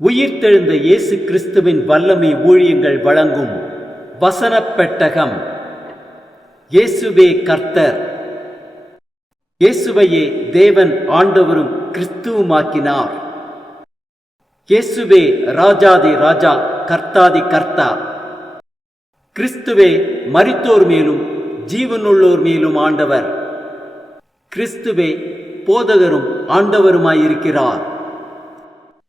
உயிர்த்தெழுந்த இயேசு கிறிஸ்துவின் வல்லமை ஊழியங்கள் வழங்கும் வசனப் பெட்டகம். இயேசுவே கர்த்தர். இயேசுவையே தேவன் ஆண்டவரும் கிறிஸ்துவுமாக்கினார். இயேசுவே ராஜாதி ராஜா, கர்த்தாதி கர்த்தா. கிறிஸ்துவே மரித்தோர் மேலும் ஜீவனுள்ளோர் மேலும் ஆண்டவர். கிறிஸ்துவே போதகரும் ஆண்டவருமாயிருக்கிறார்.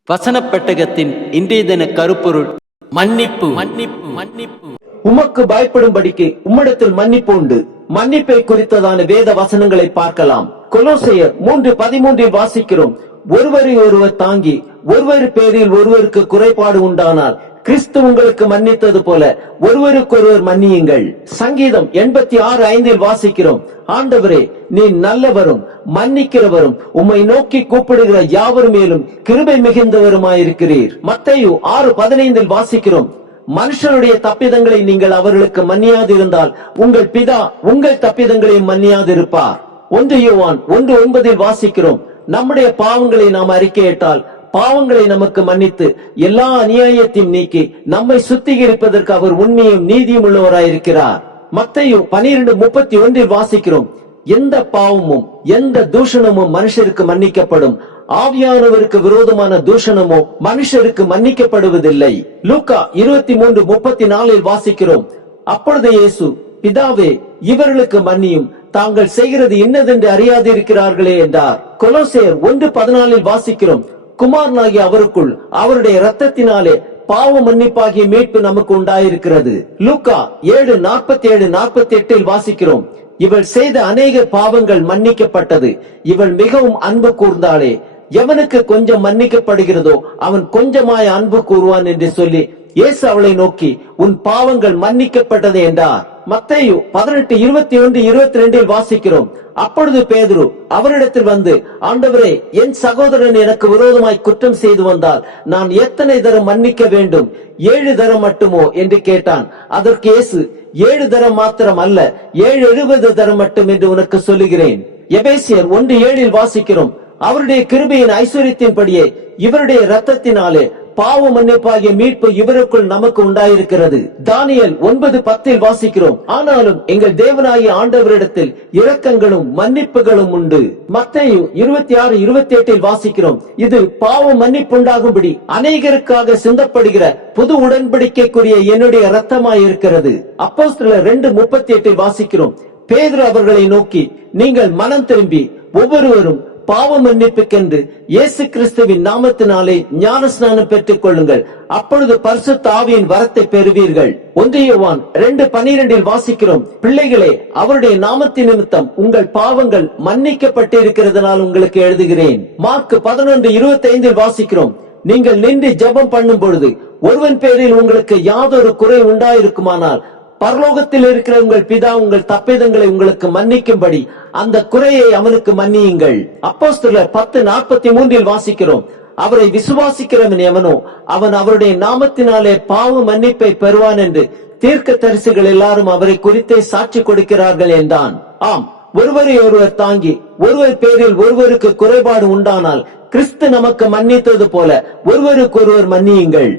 வசனப் பெட்டகத்தின் இன்றைய தின கருப்பொருள் மன்னிப்பு. மன்னிப்பு மன்னிப்பு உமக்கு பயப்படும்படிக்கு உம்மிடத்தில் மன்னிப்பு உண்டு. மன்னிப்பை குறித்ததான வேத வசனங்களை பார்க்கலாம். கொலோசையர் 3:13 வாசிக்கிறோம். ஒருவரை ஒருவர் தாங்கி ஒருவர் பேரில் ஒருவருக்கு குறைபாடு உண்டானால் கிறிஸ்து உங்களுக்கு மன்னித்தது போல ஒருவருக்கொருவர் மன்னியுங்கள். சங்கீதம் 86:5 வாசிக்கிறோம். ஆண்டவரே, நீ நல்லவரும் மன்னிக்கிறவரும் உம்மை நோக்கி கூப்பிடுகிற யாவர் மேலும் கிருபை மிகுந்தவருமாயிருக்கிறீர். மத்தேயு 6:15 வாசிக்கிறோம். மனுஷருடைய தப்பிதங்களை நீங்கள் அவர்களுக்கு மன்னியாதிருந்தால் உங்கள் பிதா உங்கள் தப்பிதங்களையும் மன்னியாதிருப்பார். 1 யோவான் 1:9 வாசிக்கிறோம். நம்முடைய பாவங்களை நாம் அறிக்கையிட்டால் பாவங்களை நமக்கு மன்னித்து எல்லா அநியாயத்தையும் நீக்கி நம்மை சுத்திகரிப்பதற்கு அவர் உண்மையும் நீதியும் உள்ளவராயிருக்கிறார். மத்தேயு 12:31 வாசிக்கிறோம். எந்த பாவமும் எந்த தூஷணமும் மனுஷருக்கு மன்னிக்கப்படும், ஆவியானவருக்கு விரோதமான தூஷணமோ மனுஷருக்கு மன்னிக்கப்படுவதில்லை. லூக்கா 23:34 வாசிக்கிறோம். அப்பொழுது இயேசு, பிதாவே, இவர்களுக்கு மன்னியும், தாங்கள் செய்கிறது இன்னதென்று அறியாதிருக்கிறார்களே என்றார். கொலோசையர் 1:14 வாசிக்கிறோம். குமாரனாகிய அவருக்குள் அவருடைய இரத்தத்தினாலே பாவ மன்னிப்பாகிய மீட்பு நமக்கு உண்டாயிருக்கிறது. லூக்கா 7:47-48 வாசிக்கிறோம். இவள் செய்த அநேக பாவங்கள் மன்னிக்கப்பட்டது, இவள் மிகவும் அன்பு கூர்ந்தாளே. எவனுக்கு கொஞ்சம் மன்னிக்கப்படுகிறதோ அவன் கொஞ்சமாய் அன்பு கூறுவான் என்று சொல்லி இயேசு அவளை நோக்கி, உன் பாவங்கள் மன்னிக்கப்பட்டது என்றார். மத்தேயு 18:21-22 வாசிக்கிறோம். அப்பொழுது பேதுரு அவரிடத்தில் வந்து, ஆண்டவரே, என் சகோதரன் எனக்கு விரோதமாய் குற்றம் செய்து வந்தால் நான் எத்தனை தரம் மன்னிக்க வேண்டும்? 7 தரம் மட்டுமோ என்று கேட்டான். அதற்கு இயேசு, 7 தரம் மாத்திரம் அல்ல, 770 தரம் மட்டும் என்று உனக்கு சொல்லுகிறேன். எபேசியர் 1:7 வாசிக்கிறோம். அவருடைய கிருபையின் ஐஸ்வரியத்தின்படியே இவருடைய இரத்தத்தினாலே பாவ மன்னிப்பாகிய மீட்பு இவருக்குள் நமக்கு உண்டாயிருக்கிறது. தானியேல் 9:10 வாசிக்கிறோம். ஆனாலும் எங்கள் தேவனாகிய ஆண்டவரிடத்தில் இரக்கங்களும் மன்னிப்புகளும் உண்டு. மத்தேயு 26:28 வாசிக்கிறோம். இது பாவ மன்னிப்புண்டாகும்படி அநேகருக்காக சிந்தப்படுகிற புது உடன்படிக்கைக்குரிய என்னுடைய இரத்தமாயிருக்கிறது. அப்போஸ்தலர் 2:38 வாசிக்கிறோம். பேதுரு அவர்களை நோக்கி, நீங்கள் மனம் திரும்பி ஒவ்வொருவரும் பாவ மன்னிப்புக்கென்று இயேசு கிறிஸ்துவின் நாமத்தினாலே ஞானஸ்நானம் பெற்றுக் கொள்ளுங்கள், அப்பொழுது பரிசுத்த ஆவியின் வரத்தை பெறுவீர்கள். 1 யோவான் 2:12 வாசிக்கிறோம். பிள்ளைகளே, அவருடைய நாமத்தின் நிமித்தம் உங்கள் பாவங்கள் மன்னிக்கப்பட்டிருக்கிறதுனால் உங்களுக்கு எழுதுகிறேன். மார்க் 11:25 வாசிக்கிறோம். நீங்கள் நின்று ஜெபம் பண்ணும் பொழுது ஒருவன் பேரில் உங்களுக்கு யாதொரு குறை உண்டாயிருக்குமானால் பரலோகத்தில் இருக்கிற உங்கள் பிதா உங்கள் தப்பிதங்களை உங்களுக்கு மன்னிக்கும்படி அந்த குறையை அவனுக்கு மன்னியுங்கள். அப்போஸ்தலர் 10:43 வாசிக்கிறோம். அவரை விசுவாசிக்கிறவன் எவனோ அவன் அவருடைய நாமத்தினாலே பாவ மன்னிப்பை பெறுவான் என்று தீர்க்க தரிசிகள் எல்லாரும் அவரை குறித்தே சாட்சி கொடுக்கிறார்கள் என்றான். ஆம், ஒருவரை ஒருவர் தாங்கி ஒருவர் பேரில் ஒருவருக்கு குறைபாடு உண்டானால் கிறிஸ்து நமக்கு மன்னித்தது போல ஒருவருக்கு ஒருவர் மன்னியுங்கள்.